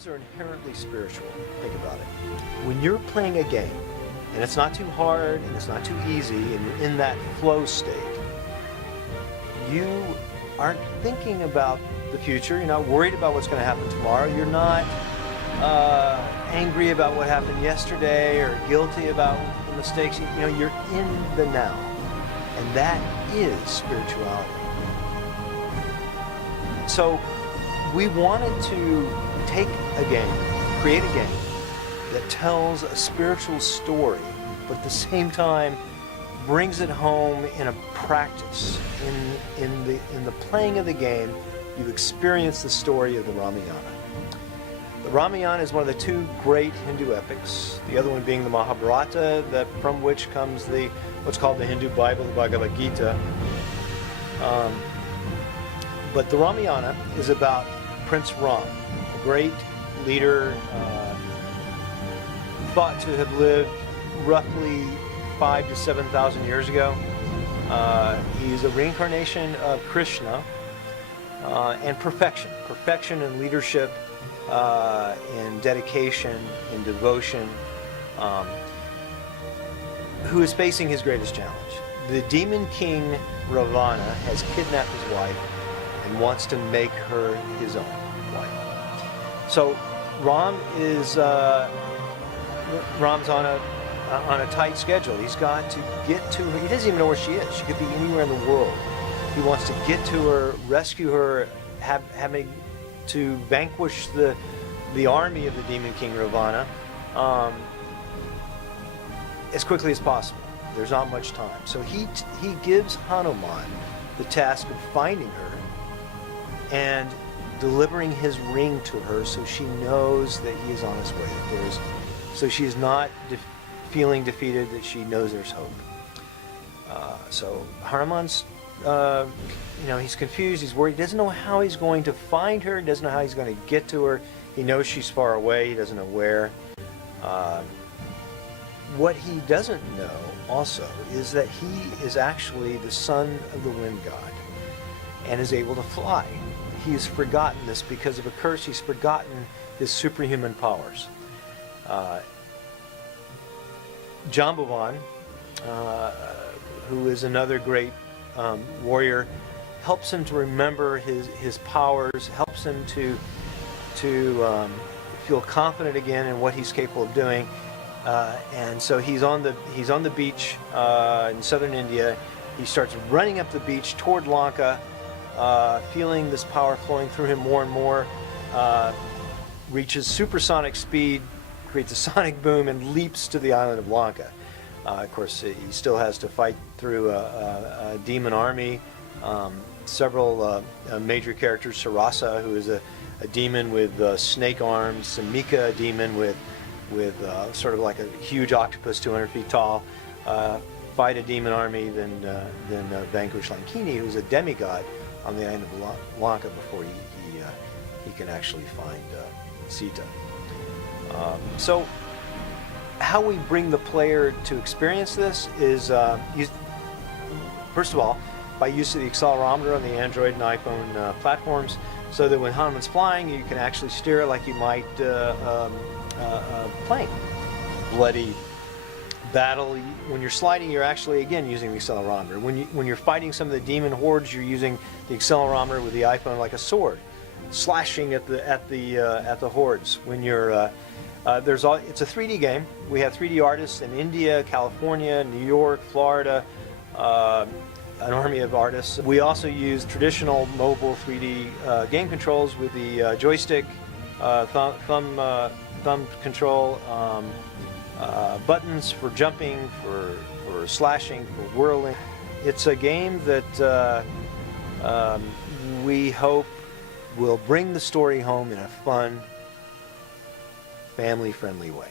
games are inherently spiritual. Think about it. When you're playing a game, and it's not too hard and it's not too easy, and you're in that flow state, you aren't thinking about the future. You're not worried about what's going to happen tomorrow. You're not angry about what happened yesterday or guilty about the mistakes. You're in the now, and that is spirituality. So we wanted to take a game, create a game that tells a spiritual story, but at the same time brings it home in a practice. In the playing of the game, you've experienced the story of the Ramayana. The Ramayana is one of the two great Hindu epics, the other one being the Mahabharata, from which comes what's called the Hindu Bible, the Bhagavad Gita. But the Ramayana is about Prince Ram, a great leader, thought to have lived roughly 5,000 to 7,000 years ago. He's a reincarnation of Krishna, and perfection in leadership, in dedication, in devotion, who is facing his greatest challenge. The demon king Ravana has kidnapped his wife and wants to make her his own wife. So Ram's on a tight schedule. He's got to get to her. He doesn't even know where she is. She could be anywhere in the world. He wants to get to her, rescue her, having to vanquish the army of the demon king Ravana as quickly as possible. There's not much time. So he gives Hanuman the task of finding her and delivering his ring to her, so she knows that he is on his way. So she's not feeling defeated, that she knows there's hope. So Hanuman's, he's confused, he's worried, he doesn't know how he's going to find her, he doesn't know how he's going to get to her. He knows she's far away, he doesn't know where. What he doesn't know also is that he is actually the son of the wind god and is able to fly. He's forgotten this because of a curse. He's forgotten his superhuman powers. Jambavan, who is another great warrior, helps him to remember his powers, helps him to feel confident again in what he's capable of doing. And so he's on the beach in southern India. He starts running up the beach toward Lanka, feeling this power flowing through him more and more, reaches supersonic speed, creates a sonic boom, and leaps to the island of Lanka. Of course, he still has to fight through a demon army. Several major characters: Sarasa, who is a demon with snake arms; Samika, a demon with sort of like a huge octopus 200 feet tall, fight a demon army, then vanquish Lankini, who's a demigod on the island of Lanka before he can actually find Sita. So how we bring the player to experience this is, first of all, by use of the accelerometer on the Android and iPhone platforms, so that when Hanuman's flying, you can actually steer it like you might plane. Bloody battle. When you're sliding, you're actually again using the accelerometer. When you're fighting some of the demon hordes, you're using the accelerometer with the iPhone like a sword, slashing at the hordes. When you're it's a 3D game. We have 3D artists in India, California, New York, Florida, an army of artists. We also use traditional mobile 3D game controls with the joystick, thumb control, buttons for jumping, for slashing, for whirling. It's a game that we hope will bring the story home in a fun, family-friendly way.